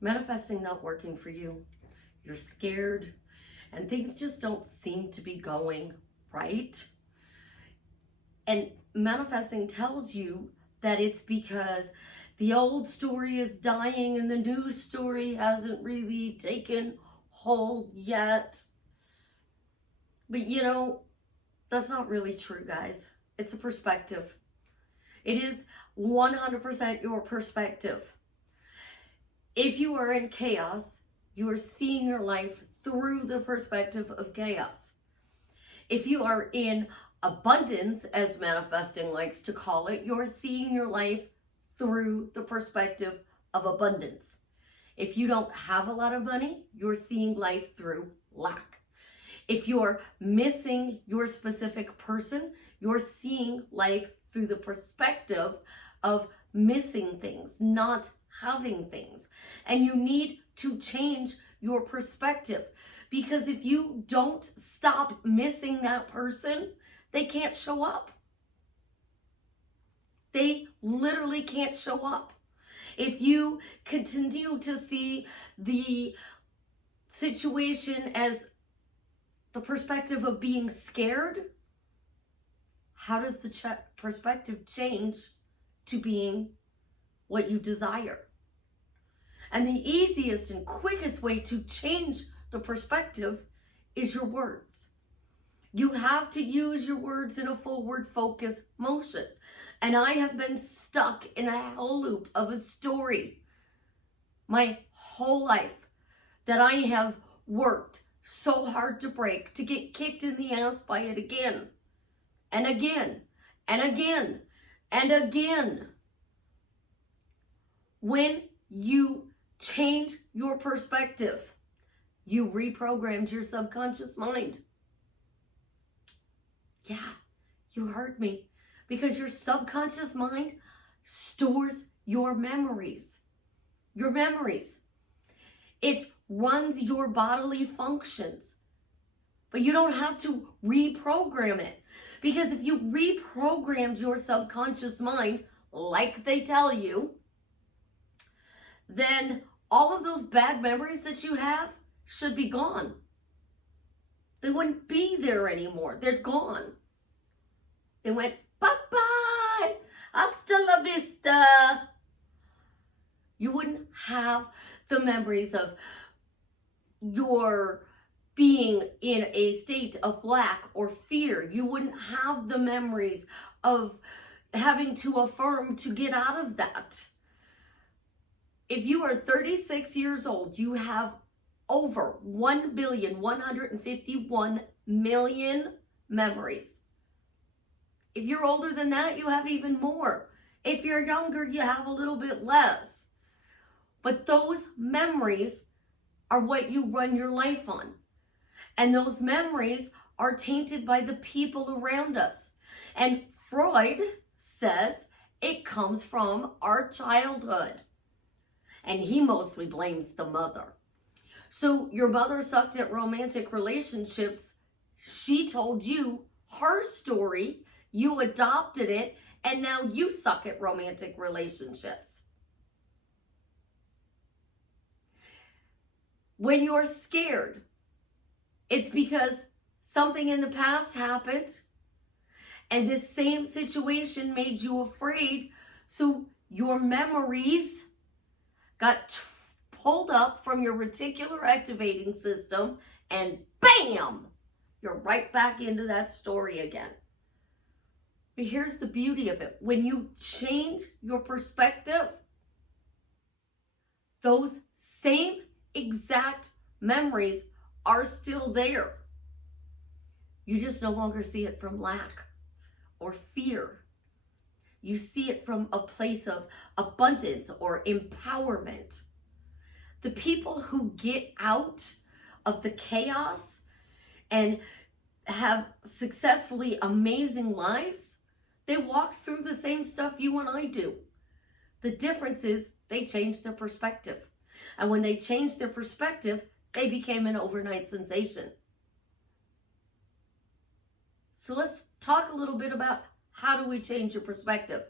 Manifesting not working for you. You're scared and things just don't seem to be going right. And manifesting tells you that it's because the old story is dying and the new story hasn't really taken hold yet. But you know, that's not really true, guys. It's a perspective. It is 100% your perspective. If you are in chaos, you are seeing your life through the perspective of chaos. If you are in abundance, as manifesting likes to call it, you're seeing your life through the perspective of abundance. If you don't have a lot of money, you're seeing life through lack. If you're missing your specific person, you're seeing life through the perspective of missing things, not having things. And you need to change your perspective, because if you don't stop missing that person, they can't show up. They literally can't show up. If you continue to see the situation as the perspective of being scared, how does the perspective change to being what you desire? And the easiest and quickest way to change the perspective is your words. You have to use your words in a forward focus motion. And I have been stuck in a hell loop of a story my whole life that I have worked so hard to break, to get kicked in the ass by it again and again and again and again. When you change your perspective, you reprogrammed your subconscious mind. Yeah, you heard me. Because your subconscious mind stores your memories. Your memories. It runs your bodily functions. But you don't have to reprogram it. Because if you reprogrammed your subconscious mind, like they tell you, then all of those bad memories that you have should be gone. They wouldn't be there anymore. They're gone. They went bye-bye, hasta la vista. You wouldn't have the memories of your being in a state of lack or fear. You wouldn't have the memories of having to affirm to get out of that. If you are 36 years old, you have over 1,151,000,000 memories. If you're older than that, you have even more. If you're younger, you have a little bit less. But those memories are what you run your life on. And those memories are tainted by the people around us. And Freud says it comes from our childhood. And he mostly blames the mother. So your mother sucked at romantic relationships. She told you her story. You adopted it, and now you suck at romantic relationships. When you're scared, it's because something in the past happened, and this same situation made you afraid, so your memories got pulled up from your reticular activating system, and bam, you're right back into that story again. But here's the beauty of it. When you change your perspective, those same exact memories are still there. You just no longer see it from lack or fear. You see it from a place of abundance or empowerment. The people who get out of the chaos and have successfully amazing lives, they walk through the same stuff you and I do. The difference is they changed their perspective. And when they changed their perspective, they became an overnight sensation. So let's talk a little bit about how do we change your perspective.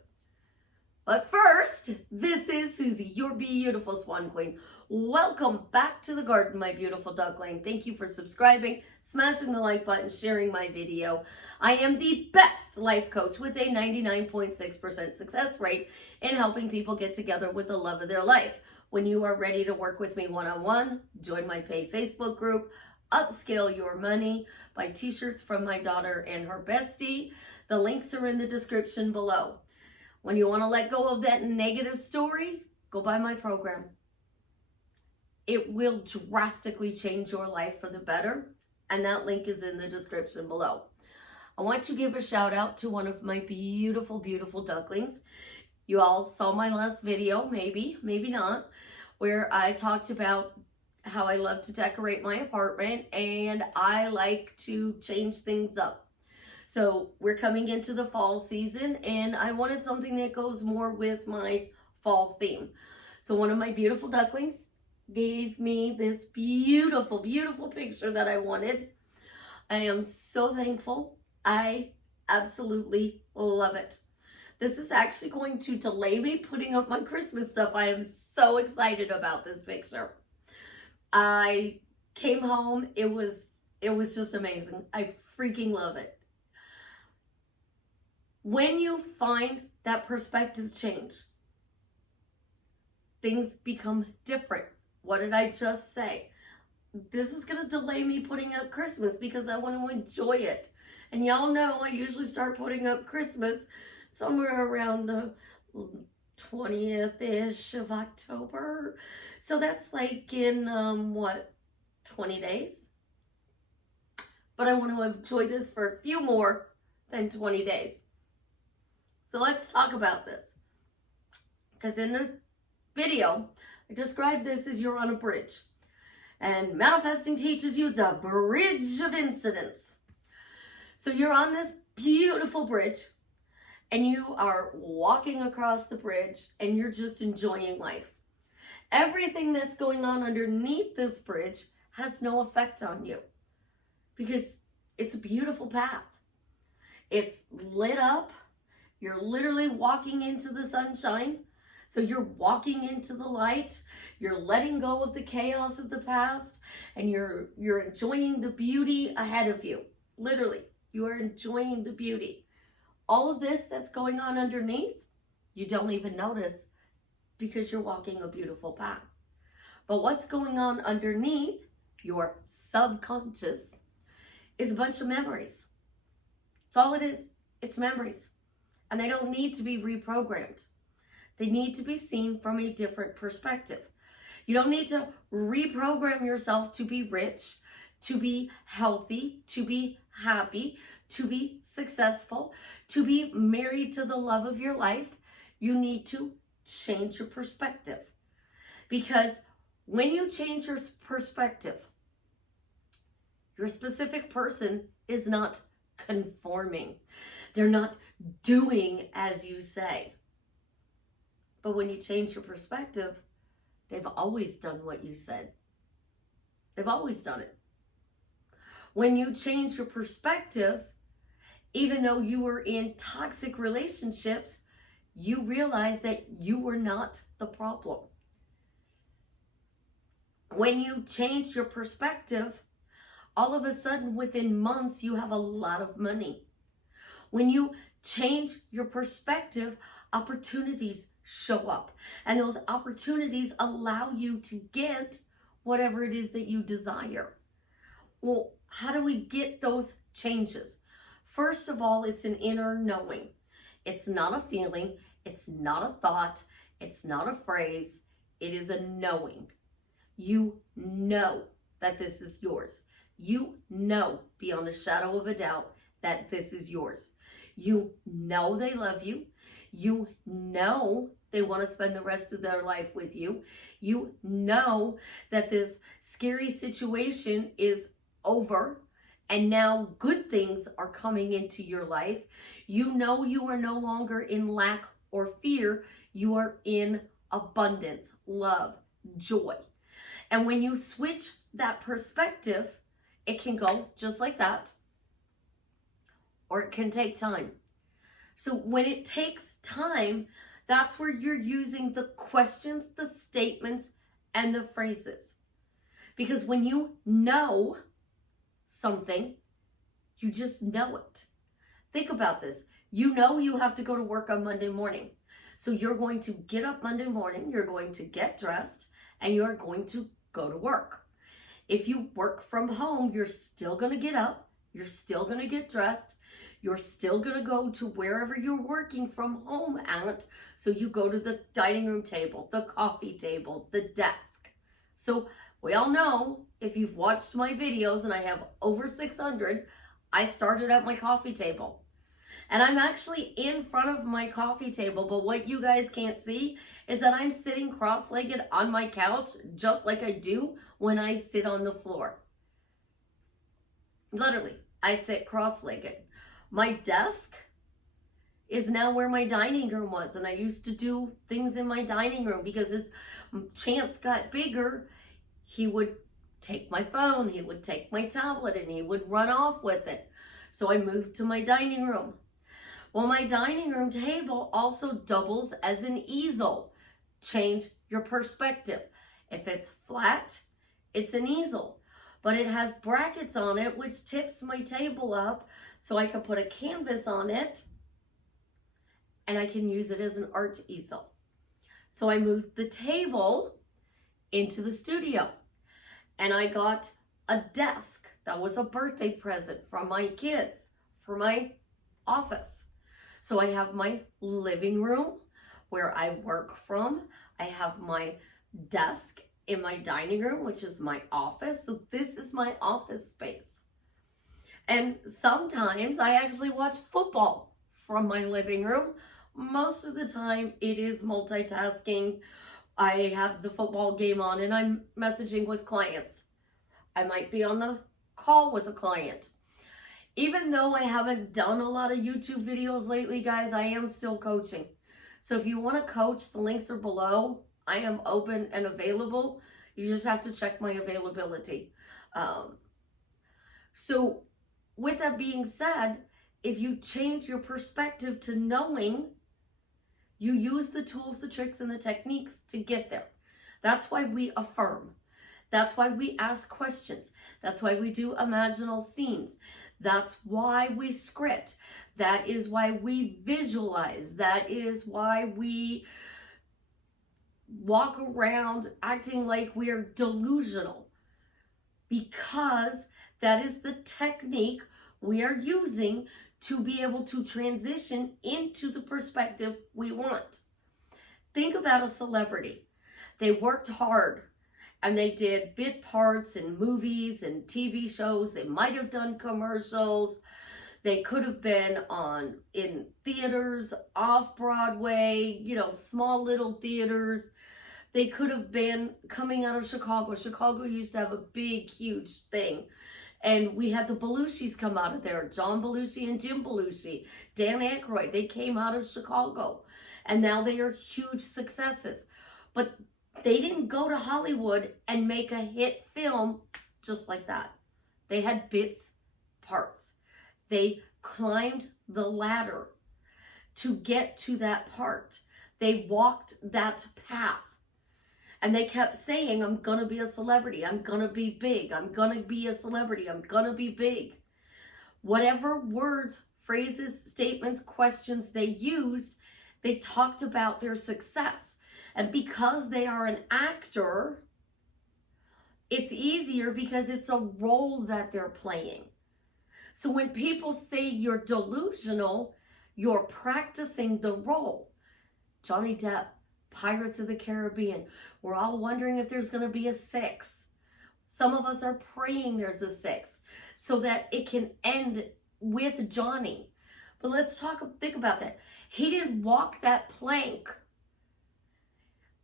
But first, this is Susie, your beautiful Swan Queen. Welcome back to the garden, my beautiful duckling. Thank you for subscribing, smashing the like button, sharing my video. I am the best life coach with a 99.6% success rate in helping people get together with the love of their life. When you are ready to work with me one-on-one, join my paid Facebook group, Upscale Your Money, buy t-shirts from my daughter and her bestie. The links are in the description below. When you want to let go of that negative story, go buy my program. It will drastically change your life for the better, and that link is in the description below. I want to give a shout out to one of my beautiful, beautiful ducklings. You all saw my last video, maybe not, where I talked about how I love to decorate my apartment and I like to change things up. So we're coming into the fall season and I wanted something that goes more with my fall theme. So one of my beautiful ducklings gave me this beautiful, beautiful picture that I wanted. I am so thankful. I absolutely love it. This is actually going to delay me putting up my Christmas stuff. I am so excited about this picture. I came home. It was just amazing. I freaking love it. When you find that perspective change, things become different. What did I just say? This is going to delay me putting up Christmas because I want to enjoy it. And y'all know I usually start putting up Christmas somewhere around the 20th-ish of October. So that's like in, 20 days? But I want to enjoy this for a few more than 20 days. So let's talk about this. Because in the video, I described this as you're on a bridge. And manifesting teaches you the bridge of incidents. So you're on this beautiful bridge. And you are walking across the bridge and you're just enjoying life. Everything that's going on underneath this bridge has no effect on you because it's a beautiful path. It's lit up. You're literally walking into the sunshine. So you're walking into the light. You're letting go of the chaos of the past and you're enjoying the beauty ahead of you. Literally, you are enjoying the beauty. All of this that's going on underneath, you don't even notice because you're walking a beautiful path. But what's going on underneath your subconscious is a bunch of memories. That's all it is. It's memories. And they don't need to be reprogrammed. They need to be seen from a different perspective. You don't need to reprogram yourself to be rich, to be healthy, to be happy, to be successful, to be married to the love of your life. You need to change your perspective. Because when you change your perspective, your specific person is not conforming. They're not doing as you say. But when you change your perspective, they've always done what you said. They've always done it. When you change your perspective, even though you were in toxic relationships, you realize that you were not the problem. When you change your perspective, all of a sudden within months, you have a lot of money. When you change your perspective, opportunities show up. And those opportunities allow you to get whatever it is that you desire. Well, how do we get those changes? First of all, it's an inner knowing. It's not a feeling. It's not a thought. It's not a phrase. It is a knowing. You know that this is yours. You know beyond a shadow of a doubt that this is yours. You know they love you. You know they want to spend the rest of their life with you. You know that this scary situation is over and now good things are coming into your life. You know you are no longer in lack or fear. You are in abundance, love, joy. And when you switch that perspective, it can go just like that, or it can take time. So when it takes time, That's where you're using the questions, the statements, and the phrases. Because when you know something, you just know it. Think about this. You know you have to go to work on Monday morning. So you're going to get up Monday morning, you're going to get dressed, and you're going to go to work. If you work from home, you're still going to get up, you're still going to get dressed, you're still going to go to wherever you're working from home at. So you go to the dining room table, the coffee table, the desk. So we all know, if you've watched my videos, and I have over 600, I started at my coffee table. And I'm actually in front of my coffee table, but what you guys can't see is that I'm sitting cross-legged on my couch, just like I do when I sit on the floor. Literally, I sit cross-legged. My desk is now where my dining room was, and I used to do things in my dining room because as Chance got bigger, he would take my phone, he would take my tablet, and he would run off with it. So I moved to my dining room. Well, my dining room table also doubles as an easel. Change your perspective. If it's flat, it's an easel, but it has brackets on it, which tips my table up so I can put a canvas on it and I can use it as an art easel. So I moved the table into the studio, and I got a desk that was a birthday present from my kids for my office. So I have my living room where I work from. I have my desk in my dining room, which is my office. So this is my office space. And sometimes I actually watch football from my living room. Most of the time it is multitasking. I have the football game on and I'm messaging with clients. I might be on the call with a client. Even though I haven't done a lot of YouTube videos lately, guys, I am still coaching. So if you want to coach, the links are below. I am open and available. You just have to check my availability. So with that being said, if you change your perspective to knowing, you use the tools, the tricks, and the techniques to get there. That's why we affirm. That's why we ask questions. That's why we do imaginal scenes. That's why we script. That is why we visualize. That is why we walk around acting like we're delusional. Because that is the technique we are using to be able to transition into the perspective we want. Think about a celebrity. They worked hard and they did bit parts in movies and TV shows. They might have done commercials. They could have been in theaters, off Broadway, small little theaters. They could have been coming out of Chicago. Chicago used to have a big, huge thing. And we had the Belushis come out of there. John Belushi and Jim Belushi. Dan Aykroyd. They came out of Chicago. And now they are huge successes. But they didn't go to Hollywood and make a hit film just like that. They had bits, parts. They climbed the ladder to get to that part. They walked that path. And they kept saying, I'm going to be a celebrity. I'm going to be big. I'm going to be a celebrity. I'm going to be big. Whatever words, phrases, statements, questions they used, they talked about their success. And because they are an actor, it's easier because it's a role that they're playing. So when people say you're delusional, you're practicing the role. Johnny Depp, Pirates of the Caribbean. We're all wondering if there's going to be a 6. Some of us are praying there's a 6 so that it can end with Johnny. But let's think about that. He didn't walk that plank.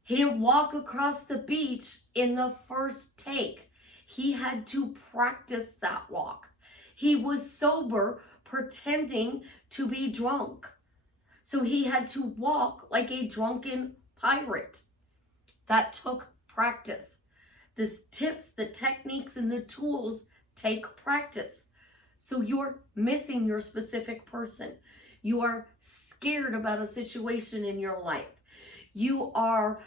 He didn't walk across the beach in the first take. He had to practice that walk. He was sober, pretending to be drunk. So he had to walk like a drunken pirate. That took practice. The tips, the techniques, and the tools take practice. So you're missing your specific person. You are scared about a situation in your life. You are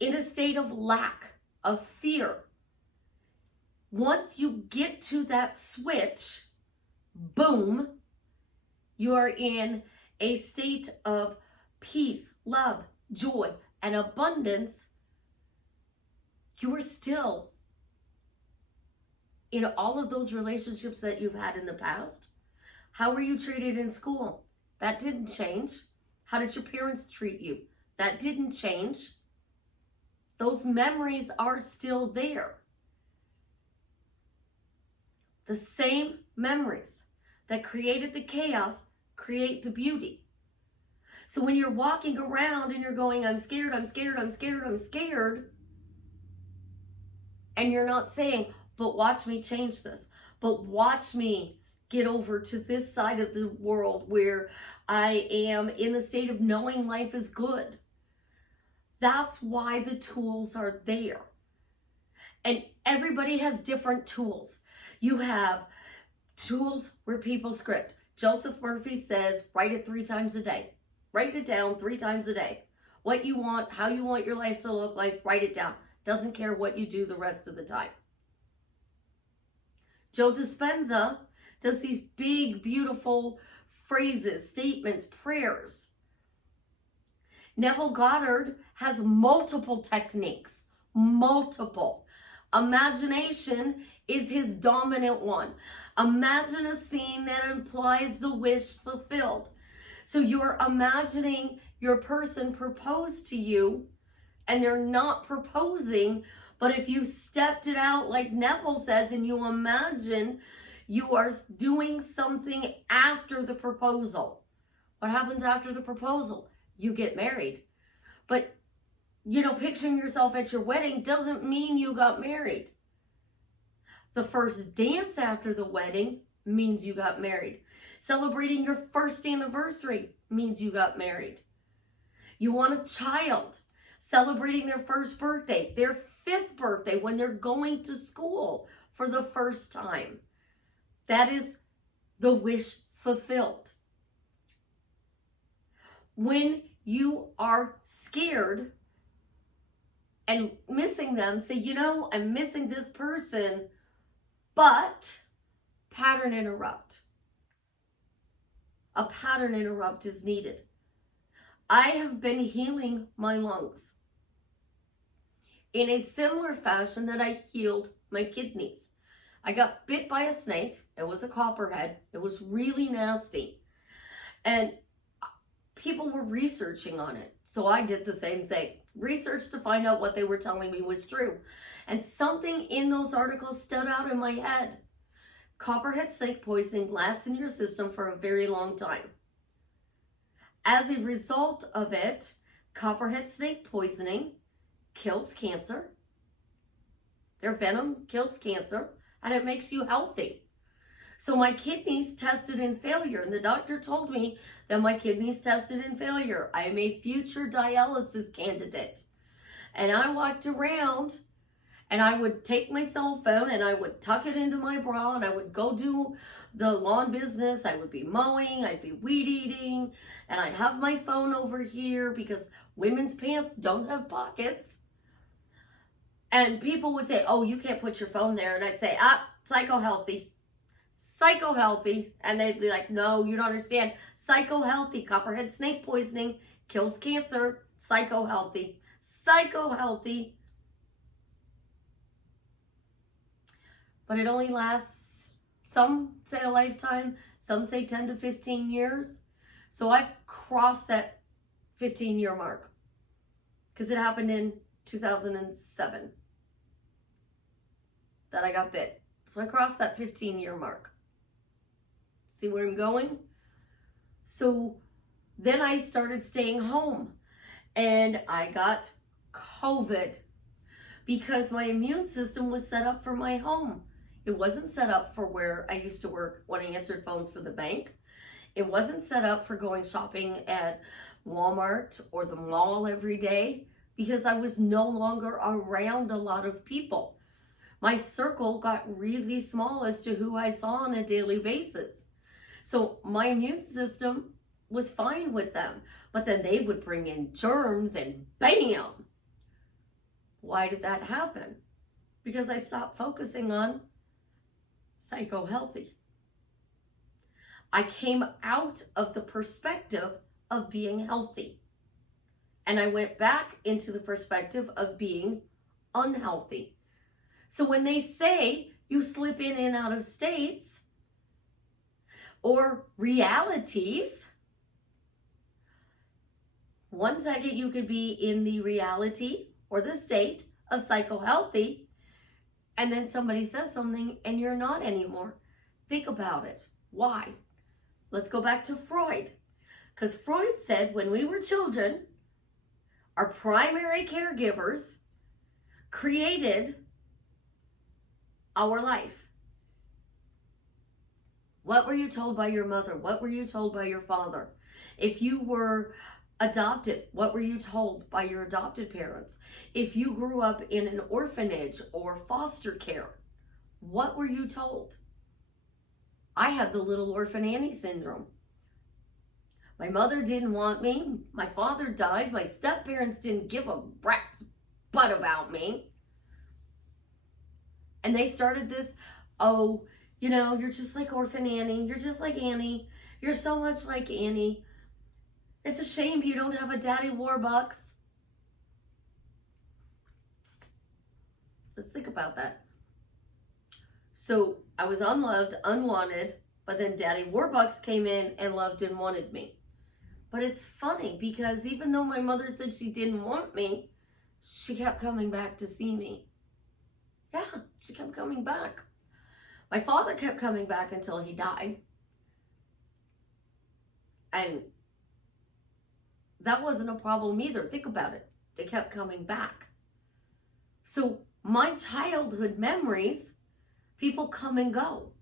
in a state of lack, of fear. Once you get to that switch, boom, you are in a state of peace, love, joy, and abundance. You are still in all of those relationships that you've had in the past. How were you treated in school? That didn't change. How did your parents treat you? That didn't change. Those memories are still there. The same memories that created the chaos create the beauty. So when you're walking around and you're going, I'm scared, I'm scared, I'm scared, I'm scared, and you're not saying, but watch me change this, but watch me get over to this side of the world where I am in the state of knowing life is good. That's why the tools are there. And everybody has different tools. You have tools where people script. Joseph Murphy says, write it 3 times a day. Write it down 3 times a day. What you want, how you want your life to look like, write it down. Doesn't care what you do the rest of the time. Joe Dispenza does these big, beautiful phrases, statements, prayers. Neville Goddard has multiple techniques, multiple. Imagination is his dominant one. Imagine a scene that implies the wish fulfilled. So you're imagining your person propose to you, and they're not proposing, but if you stepped it out like Neville says, and you imagine you are doing something after the proposal. What happens after the proposal? You get married. But, picturing yourself at your wedding doesn't mean you got married. The first dance after the wedding means you got married. Celebrating your first anniversary means you got married. You want a child. Celebrating their first birthday, their 5th birthday, when they're going to school for the first time. That is the wish fulfilled. When you are scared and missing them, say, I'm missing this person, but pattern interrupt. A pattern interrupt is needed. I have been healing my lungs in a similar fashion that I healed my kidneys. I got bit by a snake. It was a copperhead. It was really nasty. And people were researching on it. So I did the same thing. Research to find out what they were telling me was true. And something in those articles stood out in my head. Copperhead snake poisoning lasts in your system for a very long time. As a result of it, copperhead snake poisoning kills cancer. Their venom kills cancer, and it makes you healthy. So my kidneys tested in failure, and the doctor told me that my kidneys tested in failure. I am a future dialysis candidate. And I walked around, and I would take my cell phone, and I would tuck it into my bra, and I would go do the lawn business. I would be mowing, I'd be weed eating, and I'd have my phone over here because women's pants don't have pockets. And people would say, oh, you can't put your phone there. And I'd say, psycho-healthy. Psycho-healthy. And they'd be like, no, you don't understand. Psycho-healthy. Copperhead snake poisoning kills cancer. Psycho-healthy. Psycho-healthy. But it only lasts, some say a lifetime, some say 10 to 15 years. So I've crossed that 15-year mark because it happened in 2007 that I got bit. So I crossed that 15-year mark. See where I'm going? So then I started staying home and I got COVID because my immune system was set up for my home. It wasn't set up for where I used to work when I answered phones for the bank. It wasn't set up for going shopping at Walmart or the mall every day because I was no longer around a lot of people. My circle got really small as to who I saw on a daily basis. So my immune system was fine with them. But then they would bring in germs and bam! Why did that happen? Because I stopped focusing on psycho-healthy. I came out of the perspective of being healthy. And I went back into the perspective of being unhealthy. So when they say you slip in and out of states or realities, one second you could be in the reality or the state of psycho-healthy, and then somebody says something and you're not anymore. Think about it. Why? Let's go back to Freud. Because Freud said when we were children, our primary caregivers created our life. What were you told by your mother? What were you told by your father? If you were adopted, what were you told by your adopted parents? If you grew up in an orphanage or foster care, what were you told? I had the little orphan Annie syndrome. My mother didn't want me. My father died. My step-parents didn't give a rat's butt about me. And they started this, oh, you know, you're just like orphan Annie. You're just like Annie. You're so much like Annie. It's a shame you don't have a daddy Warbucks. Let's think about that. So I was unloved, unwanted, but then Daddy Warbucks came in and loved and wanted me. But it's funny because even though my mother said she didn't want me, she kept coming back to see me. Yeah, she kept coming back. My father kept coming back until he died. And that wasn't a problem either. Think about it. They kept coming back. So my childhood memories, people come and go.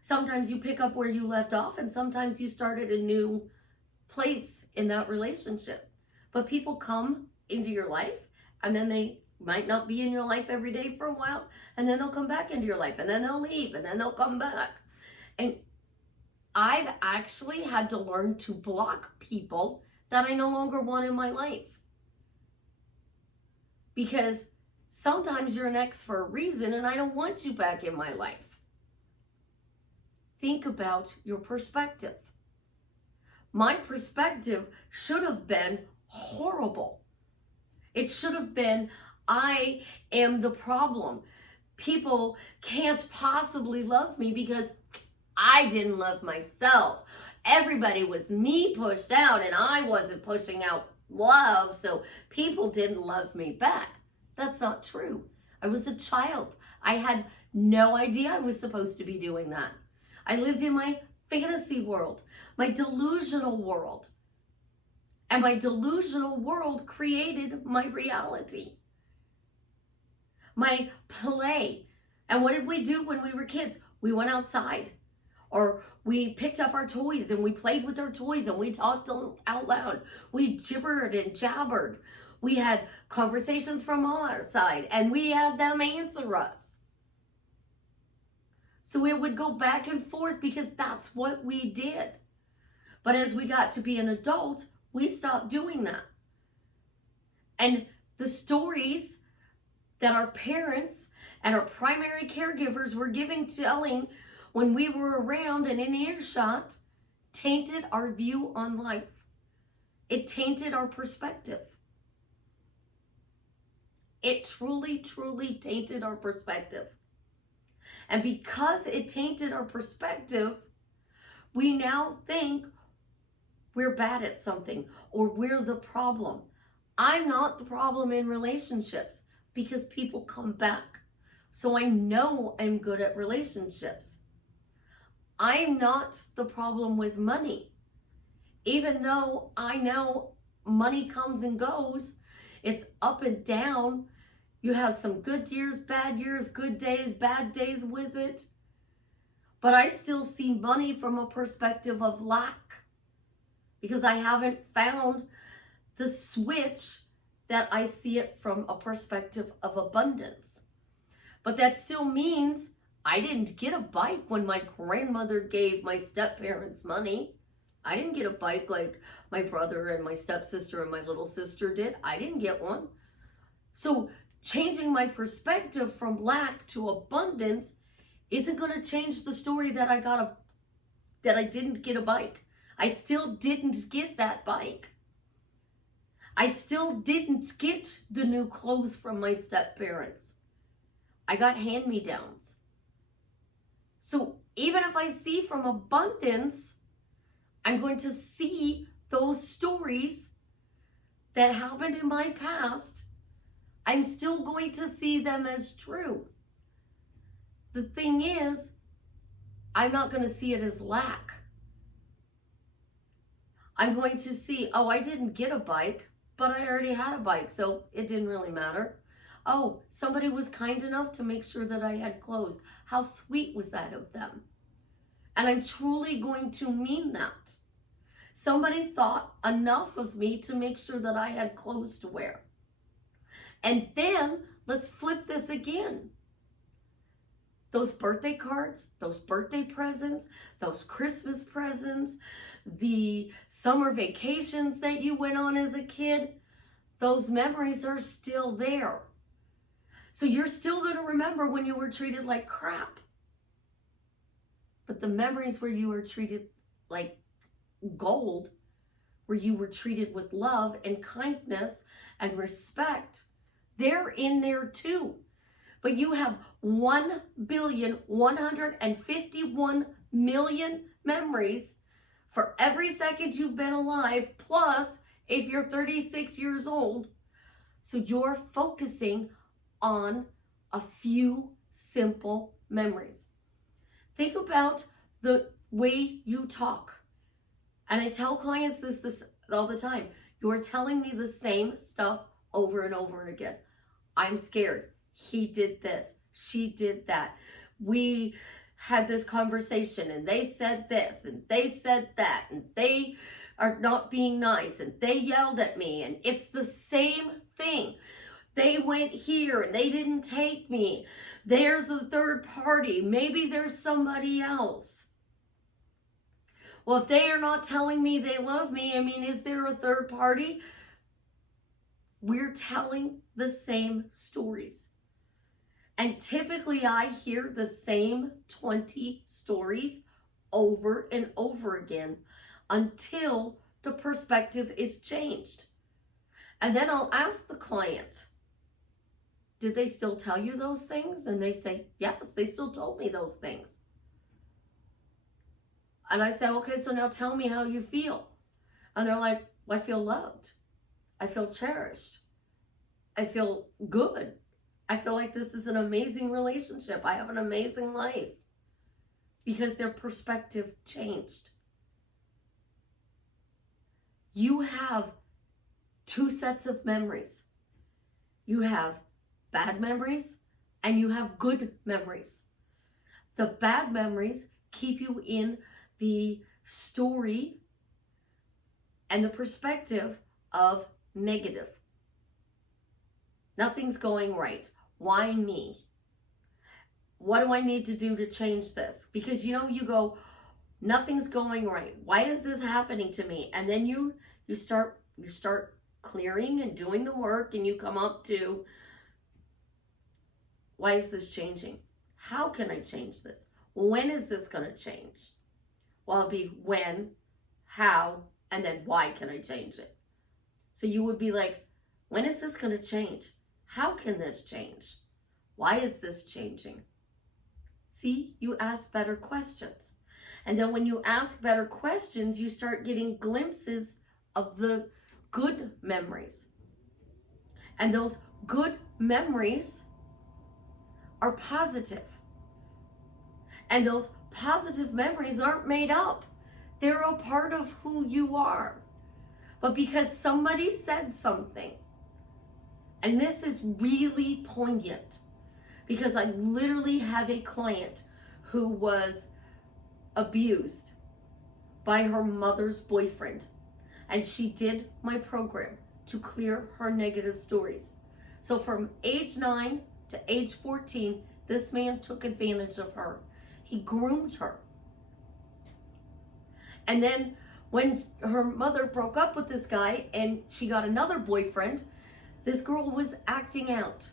Sometimes you pick up where you left off, and sometimes you started a new place in that relationship. But people come into your life, and then they might not be in your life every day for a while, and then they'll come back into your life, and then they'll leave, and then they'll come back. And I've actually had to learn to block people that I no longer want in my life. Because sometimes you're an ex for a reason, and I don't want you back in my life. Think about your perspective. My perspective should have been horrible. It should have been, I am the problem. People can't possibly love me because I didn't love myself. Everybody was me pushed out, and I wasn't pushing out love, so people didn't love me back. That's not true. I was a child. I had no idea I was supposed to be doing that. I lived in my fantasy world, my delusional world. And my delusional world created my reality. My play. And what did we do when we were kids? We went outside. Or we picked up our toys and we played with our toys and we talked out loud. We gibbered and jabbered. We had conversations from our side and we had them answer us. So it would go back and forth because that's what we did. But as we got to be an adult, we stopped doing that. And the stories that our parents and our primary caregivers were telling when we were around and in earshot tainted our view on life. It tainted our perspective. It truly, truly tainted our perspective. And because it tainted our perspective, we now think we're bad at something or we're the problem. I'm not the problem in relationships because people come back. So I know I'm good at relationships. I'm not the problem with money. Even though I know money comes and goes, it's up and down. You have some good years, good days, bad days with it. But I still see money from a perspective of lack because I haven't found the switch that I see it from a perspective of abundance. But that still means I didn't get a bike when my grandmother gave my step-parents money. I didn't get a bike like my brother and my stepsister and my little sister did. I didn't get one. So changing my perspective from lack to abundance isn't going to change the story that I didn't get a bike. I still didn't get that bike. I still didn't get the new clothes from my step-parents. I got hand-me-downs. So even if I see from abundance, I'm going to see those stories that happened in my past. I'm still going to see them as true. The thing is, I'm not going to see it as lack. I'm going to see, oh, I didn't get a bike, but I already had a bike, so it didn't really matter. Oh, somebody was kind enough to make sure that I had clothes. How sweet was that of them? And I'm truly going to mean that. Somebody thought enough of me to make sure that I had clothes to wear. And then let's flip this again. Those birthday cards, those birthday presents, those Christmas presents, the summer vacations that you went on as a kid, those memories are still there. So you're still going to remember when you were treated like crap. But the memories where you were treated like gold, where you were treated with love and kindness and respect, they're in there too. But you have 1,151,000,000 memories for every second you've been alive, plus if you're 36 years old. So you're focusing on a few simple memories. Think about the way you talk. And I tell clients this all the time. You're telling me the same stuff over and over again. I'm scared. He did this. She did that. We had this conversation and they said this and they said that and they are not being nice and they yelled at me, and it's the same thing. They went here and they didn't take me. There's a third party. Maybe there's somebody else. Well, if they are not telling me they love me, I mean, is there a third party? We're telling the same stories. And typically I hear the same 20 stories over and over again until the perspective is changed. And then I'll ask the client, did they still tell you those things? And they say, yes, they still told me those things. And I say, okay, so now tell me how you feel. And they're like, well, I feel loved. I feel cherished. I feel good. I feel like this is an amazing relationship. I have an amazing life. Because their perspective changed. You have two sets of memories. You have bad memories and you have good memories. The bad memories keep you in the story and the perspective of negative. Nothing's going right. Why me? What do I need to do to change this? Because you go, nothing's going right. Why is this happening to me? And then you start clearing and doing the work, and you come up to, why is this changing? How can I change this? When is this going to change? Well, it'll be when, how, and then why can I change it? So you would be like, when is this going to change? How can this change? Why is this changing? See, you ask better questions. And then when you ask better questions, you start getting glimpses of the good memories. And those good memories are positive. And those positive memories aren't made up. They're a part of who you are. But because somebody said something, and this is really poignant, because I literally have a client who was abused by her mother's boyfriend. And she did my program to clear her negative stories. So from age 9 to age 14, this man took advantage of her. He groomed her. And then When her mother broke up with this guy and she got another boyfriend, this girl was acting out.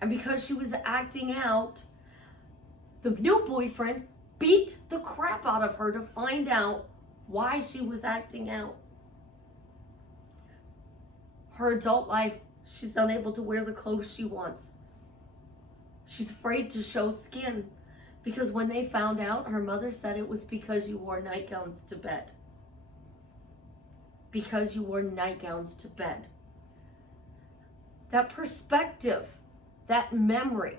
And because she was acting out, the new boyfriend beat the crap out of her to find out why she was acting out. Her adult life, she's unable to wear the clothes she wants. She's afraid to show skin because when they found out, her mother said it was because you wore nightgowns to bed. Because you wore nightgowns to bed. That perspective, that memory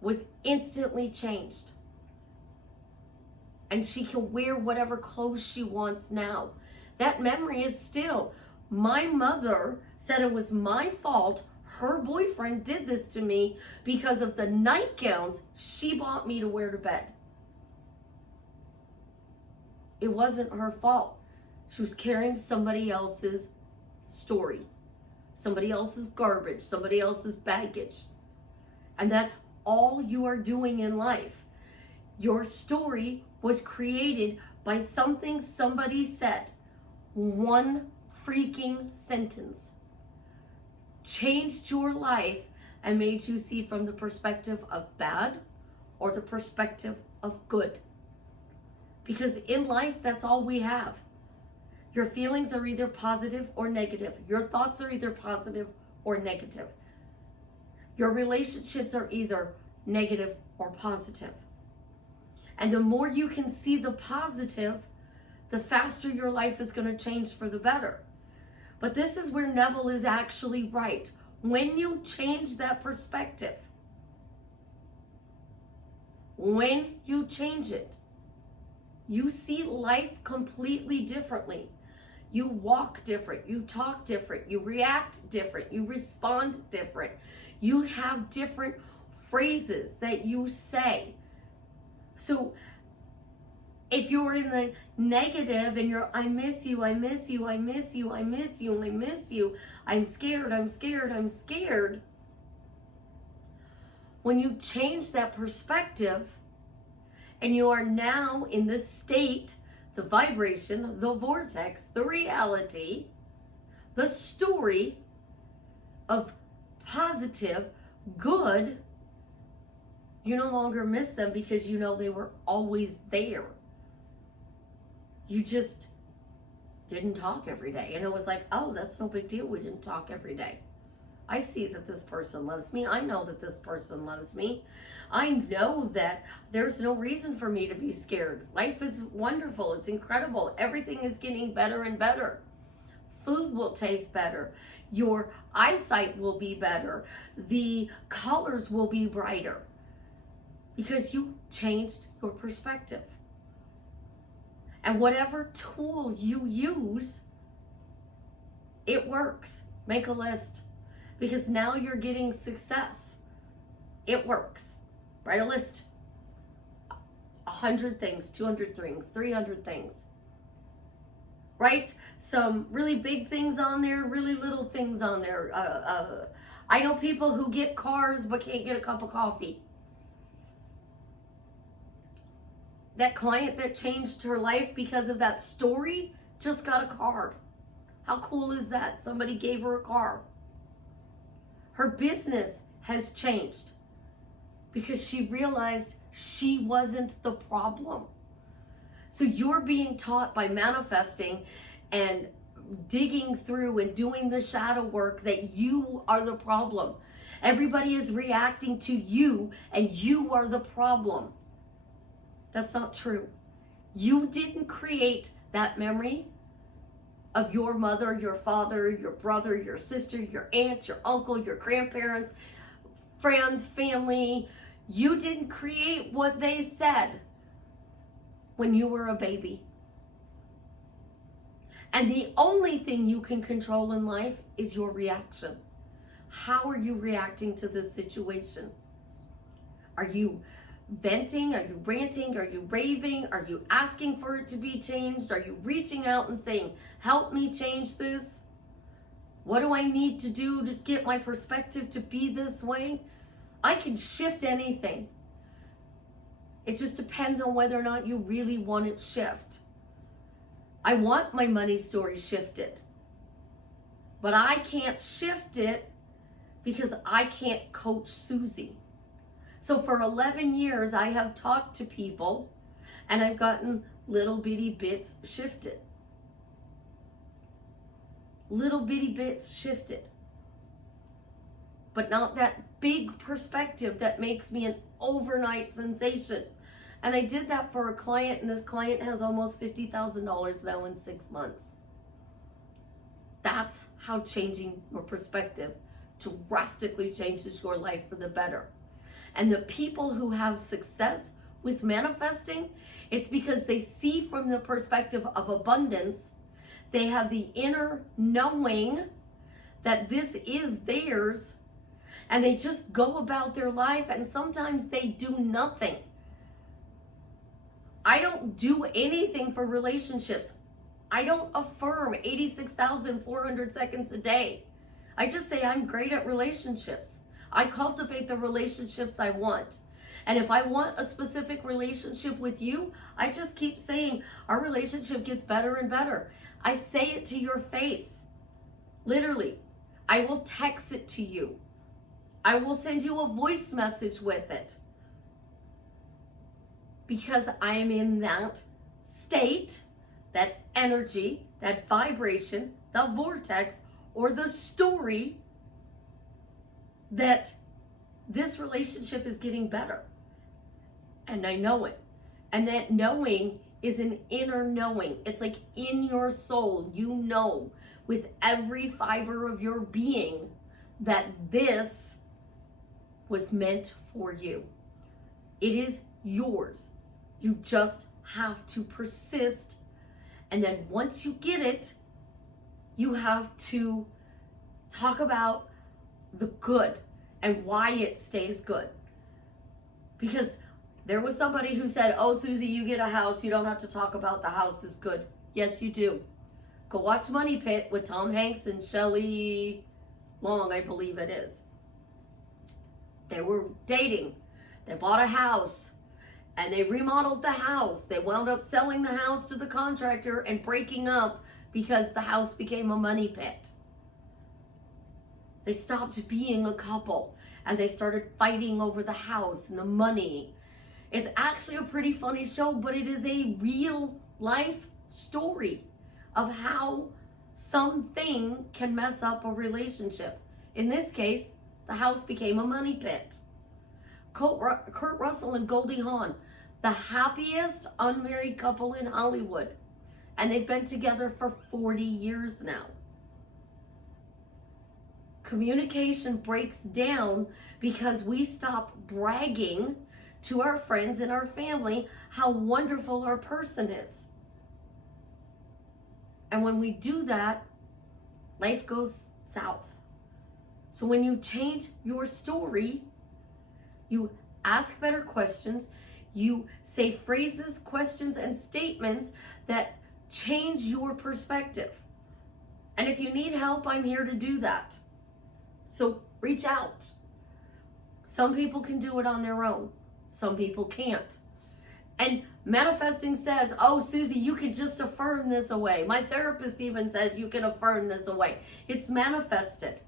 was instantly changed. And she can wear whatever clothes she wants now. That memory is still, my mother said it was my fault. Her boyfriend did this to me because of the nightgowns she bought me to wear to bed. It wasn't her fault. She was carrying somebody else's story, somebody else's garbage, somebody else's baggage. And that's all you are doing in life. Your story was created by something somebody said. One freaking sentence changed your life and made you see from the perspective of bad or the perspective of good. Because in life, that's all we have. Your feelings are either positive or negative. Your thoughts are either positive or negative. Your relationships are either negative or positive. And the more you can see the positive, the faster your life is going to change for the better. But this is where Neville is actually right. When you change that perspective, when you change it, you see life completely differently. You walk different, you talk different, you react different, you respond different. You have different phrases that you say. So if you're in the negative and you're, I miss you, I miss you, I miss you, I miss you, I miss you, I'm scared, I'm scared, I'm scared. When you change that perspective and you are now in the state, the vibration, the vortex, the reality, the story of positive, good, you no longer miss them because you know they were always there. You just didn't talk every day. And it was like, oh, that's no big deal. We didn't talk every day. I see that this person loves me. I know that this person loves me. I know that there's no reason for me to be scared. Life is wonderful. It's incredible. Everything is getting better and better. Food will taste better. Your eyesight will be better. The colors will be brighter. Because you changed your perspective. And whatever tool you use, it works. Make a list. Because now you're getting success. It works. Write a list. 100 things, 200 things, 300 things. Write some really big things on there, really little things on there. I know people who get cars but can't get a cup of coffee. That client that changed her life because of that story just got a car. How cool is that? Somebody gave her a car. Her business has changed because she realized she wasn't the problem. So you're being taught by manifesting and digging through and doing the shadow work that you are the problem. Everybody is reacting to you and you are the problem. That's not true. You didn't create that memory of your mother, your father, your brother, your sister, your aunt, your uncle, your grandparents, friends, family. You didn't create what they said when you were a baby. And the only thing you can control in life is your reaction. How are you reacting to this situation? Are you venting? Are you ranting? Are you raving? Are you asking for it to be changed? Are you reaching out and saying, help me change this? What do I need to do to get my perspective to be this way? I can shift anything. It just depends on whether or not you really want it shift. I want my money story shifted, but I can't shift it because I can't coach Suzie. So for 11 years, I have talked to people and I've gotten little bitty bits shifted. Little bitty bits shifted. But not that big perspective that makes me an overnight sensation. And I did that for a client, and this client has almost $50,000 now in 6 months. That's how changing your perspective drastically changes your life for the better. And the people who have success with manifesting, it's because they see from the perspective of abundance. They have the inner knowing that this is theirs, and they just go about their life, and sometimes they do nothing. I don't do anything for relationships. I don't affirm 86,400 seconds a day. I just say I'm great at relationships. I cultivate the relationships I want. And if I want a specific relationship with you, I just keep saying our relationship gets better and better. I say it to your face. Literally. I will text it to you. I will send you a voice message with it. Because I am in that state, that energy, that vibration, the vortex, or the story that this relationship is getting better. And I know it. And that knowing is an inner knowing. It's like in your soul, you know with every fiber of your being that this was meant for you. It is yours. You just have to persist. And then once you get it, you have to talk about the good and why it stays good. Because there was somebody who said, oh, Suzie, you get a house, you don't have to talk about the house is good. Yes, you do. Go watch Money Pit with Tom Hanks and Shelley Long, I believe it is. They were dating. They bought a house. And they remodeled the house. They wound up selling the house to the contractor and breaking up because the house became a money pit. They stopped being a couple and they started fighting over the house and the money. It's actually a pretty funny show, but it is a real life story of how something can mess up a relationship. In this case, the house became a money pit. Kurt Russell and Goldie Hawn, the happiest unmarried couple in Hollywood. And they've been together for 40 years now. Communication breaks down because we stop bragging to our friends and our family how wonderful our person is. And when we do that, life goes south. So when you change your story, you ask better questions, you say phrases, questions, and statements that change your perspective. And if you need help, I'm here to do that. So reach out. Some people can do it on their own. Some people can't. And manifesting says, oh, Suzie, you can just affirm this away. My therapist even says you can affirm this away. It's manifested.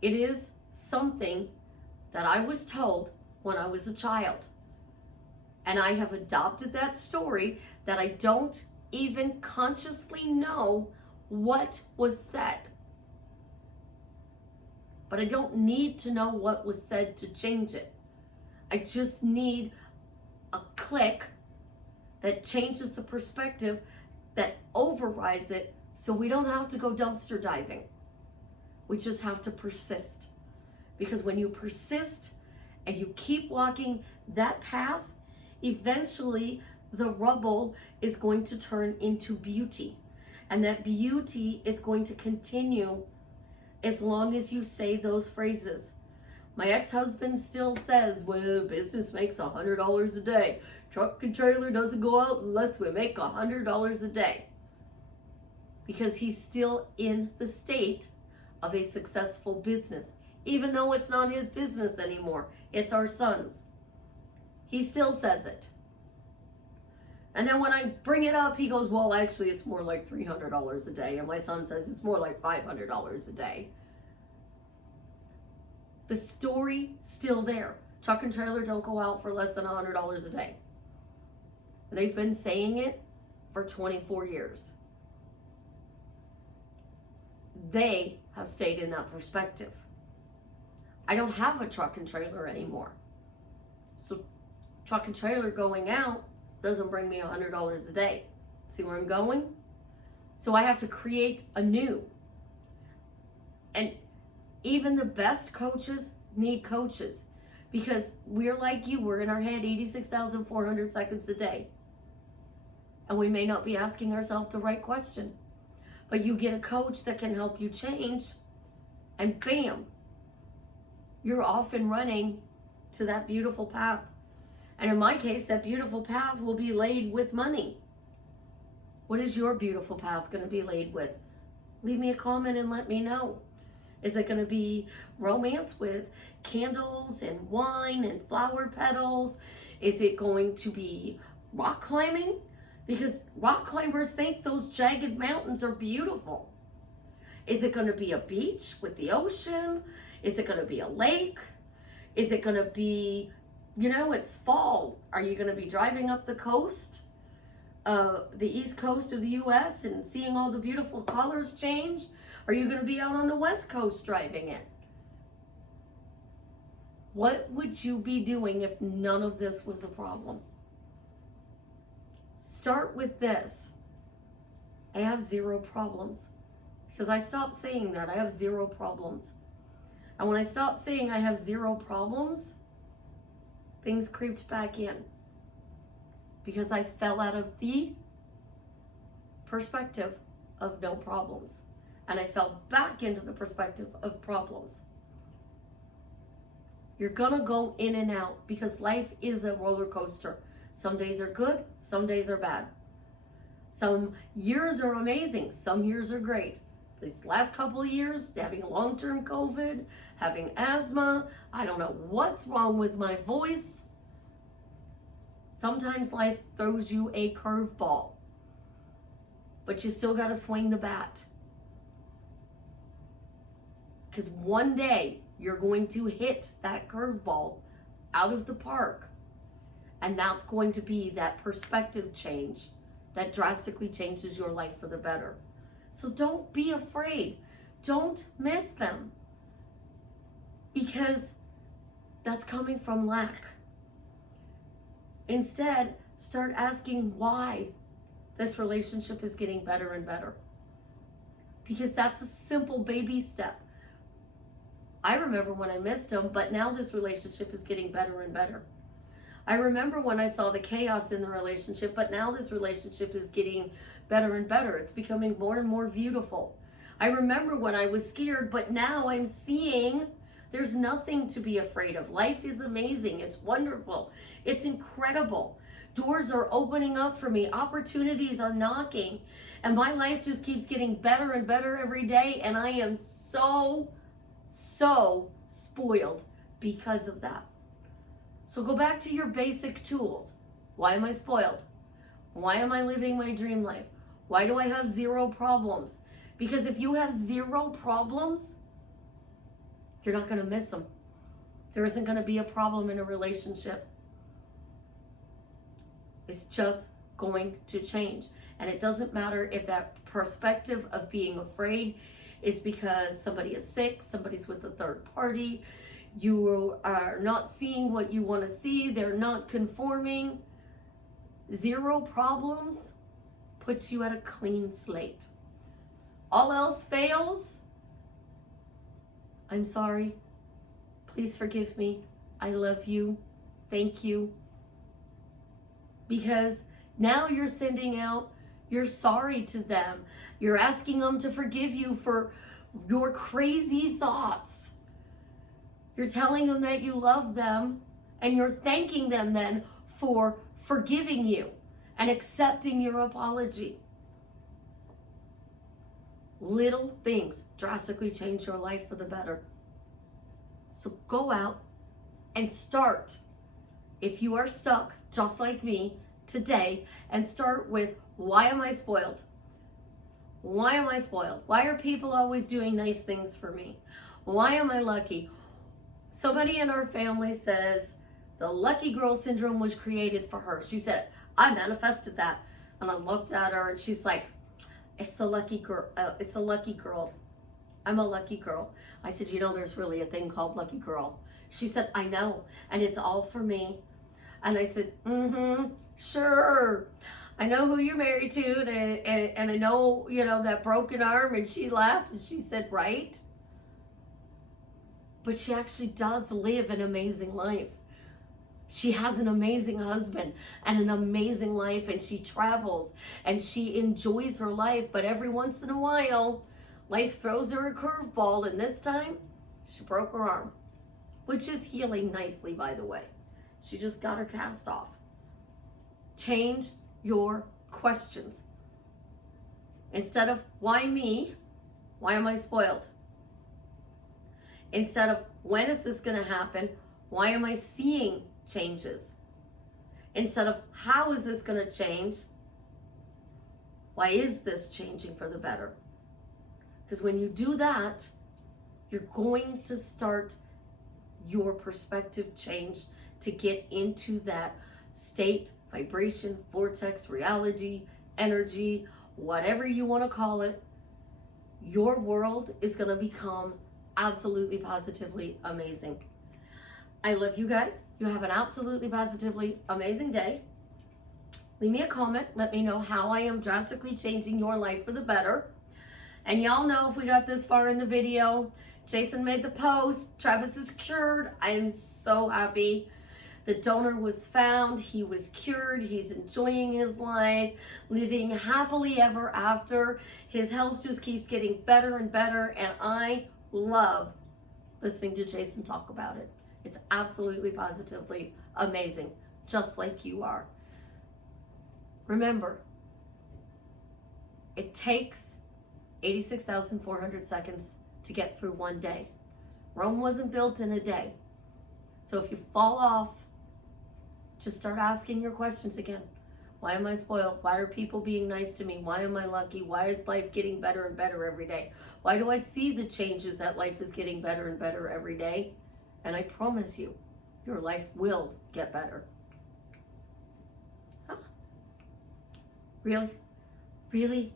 It is something that I was told when I was a child. And I have adopted that story that I don't even consciously know what was said. But I don't need to know what was said to change it. I just need a click that changes the perspective, that overrides it, so we don't have to go dumpster diving. We just have to persist. Because when you persist and you keep walking that path, eventually the rubble is going to turn into beauty. And that beauty is going to continue as long as you say those phrases. My ex-husband still says, well, business makes $100 a day. Truck and trailer doesn't go out unless we make $100 a day. Because he's still in the state of a successful business. Even though it's not his business anymore. It's our son's. He still says it. And then when I bring it up, he goes, well, actually, it's more like $300 a day. And my son says it's more like $500 a day. The story still there. Truck and trailer don't go out for less than $100 a day. They've been saying it for 24 years. They have stayed in that perspective. I don't have a truck and trailer anymore. So truck and trailer going out doesn't bring me $100 a day. See where I'm going? So I have to create a new. And even the best coaches need coaches, because we're like you, we're in our head 86,400 seconds a day. And we may not be asking ourselves the right question. But you get a coach that can help you change, and bam, you're off and running to that beautiful path. And in my case, that beautiful path will be laid with money. What is your beautiful path going to be laid with? Leave me a comment and let me know. Is it going to be romance with candles and wine and flower petals? Is it going to be rock climbing? Because rock climbers think those jagged mountains are beautiful. Is it going to be a beach with the ocean? Is it going to be a lake? Is it going to be, it's fall. Are you going to be driving up the coast, the east coast of the U.S. and seeing all the beautiful colors change? Are you going to be out on the west coast driving it? What would you be doing if none of this was a problem? Start with this. I have zero problems. Because I stopped saying that. I have zero problems. And when I stopped saying I have zero problems, things creeped back in. Because I fell out of the perspective of no problems. And I fell back into the perspective of problems. You're gonna go in and out because life is a roller coaster. Some days are good, some days are bad. Some years are amazing, some years are great. These last couple of years, having long-term COVID, having asthma, I don't know what's wrong with my voice. Sometimes life throws you a curveball, but you still gotta swing the bat. Because one day you're going to hit that curveball out of the park. And that's going to be that perspective change that drastically changes your life for the better. So don't be afraid. Don't miss them. Because that's coming from lack. Instead, start asking why this relationship is getting better and better. Because that's a simple baby step. I remember when I missed him, but now this relationship is getting better and better. I remember when I saw the chaos in the relationship, but now this relationship is getting better and better. It's becoming more and more beautiful. I remember when I was scared, but now I'm seeing there's nothing to be afraid of. Life is amazing. It's wonderful. It's incredible. Doors are opening up for me. Opportunities are knocking. And my life just keeps getting better and better every day. And I am so spoiled because of that. So go back to your basic tools. Why am I spoiled? Why am I living my dream life? Why do I have zero problems? Because if you have zero problems, you're not going to miss them. There isn't going to be a problem in a relationship. It's just going to change. And it doesn't matter if that perspective of being afraid is because somebody is sick, somebody's with a third party, you are not seeing what you want to see, they're not conforming. Zero problems puts you at a clean slate. All else fails, I'm sorry, please forgive me, I love you, thank you. Because now you're sending out, you're sorry to them. You're asking them to forgive you for your crazy thoughts. You're telling them that you love them, and you're thanking them then for forgiving you and accepting your apology. Little things drastically change your life for the better. So go out and start if you are stuck just like me today, and start with, why am I spoiled? Why am I spoiled? Why are people always doing nice things for me? Why am I lucky? Somebody in our family says the lucky girl syndrome was created for her. She said, I manifested that. And I looked at her and she's like, it's the lucky girl. It's the lucky girl. I'm a lucky girl. I said, you know, there's really a thing called lucky girl. She said, I know. And it's all for me. And I said, sure. I know who you're married to. And I know, you know, that broken arm. And she laughed and she said, right. But she actually does live an amazing life. She has an amazing husband and an amazing life, and she travels and she enjoys her life. But every once in a while, life throws her a curveball, and this time she broke her arm, which is healing nicely, by the way. She just got her cast off. Change your questions. Instead of, why me? Why am I spoiled? Instead of, when is this going to happen? Why am I seeing changes? Instead of, how is this going to change? Why is this changing for the better? Because when you do that, you're going to start your perspective change to get into that state, vibration, vortex, reality, energy, whatever you want to call it. Your world is going to become absolutely positively amazing. I love you guys. You have an absolutely positively amazing day. Leave me a comment. Let me know how I am drastically changing your life for the better. And y'all know, if we got this far in the video, Jason made the post. Travis is cured. I am so happy. The donor was found. He was cured. He's enjoying his life, living happily ever after. His health just keeps getting better and better. And I love listening to Jason talk about it. It's absolutely positively amazing, just like you are. Remember, it takes 86,400 seconds to get through one day. Rome wasn't built in a day. So if you fall off, just start asking your questions again. Why am I spoiled? Why are people being nice to me? Why am I lucky? Why is life getting better and better every day? Why do I see the changes that life is getting better and better every day? And I promise you, your life will get better. Huh? Really? Really?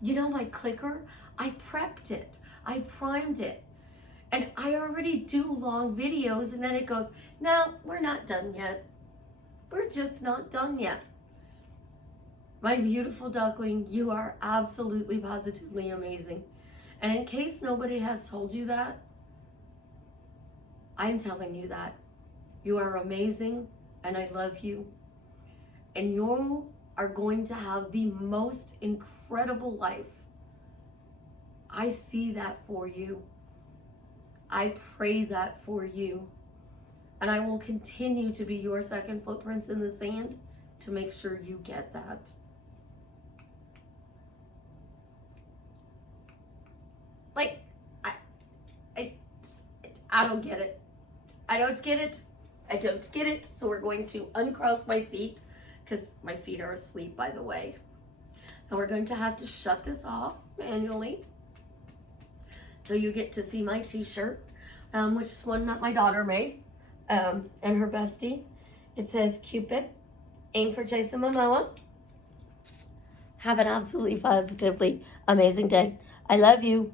You know my clicker? I prepped it. I primed it. And I already do long videos, and then it goes, no, we're not done yet. We're just not done yet. My beautiful duckling, you are absolutely positively amazing. And in case nobody has told you that, I'm telling you that. You are amazing, and I love you. And you are going to have the most incredible life. I see that for you. I pray that for you. And I will continue to be your second footprints in the sand to make sure you get that. Like, I don't get it. I don't get it. I don't get it. So we're going to uncross my feet, because my feet are asleep, by the way. And we're going to have to shut this off manually. So you get to see my t-shirt, which is one that my daughter made, and her bestie. It says, Cupid, aim for Jason Momoa. Have an absolutely positively amazing day. I love you.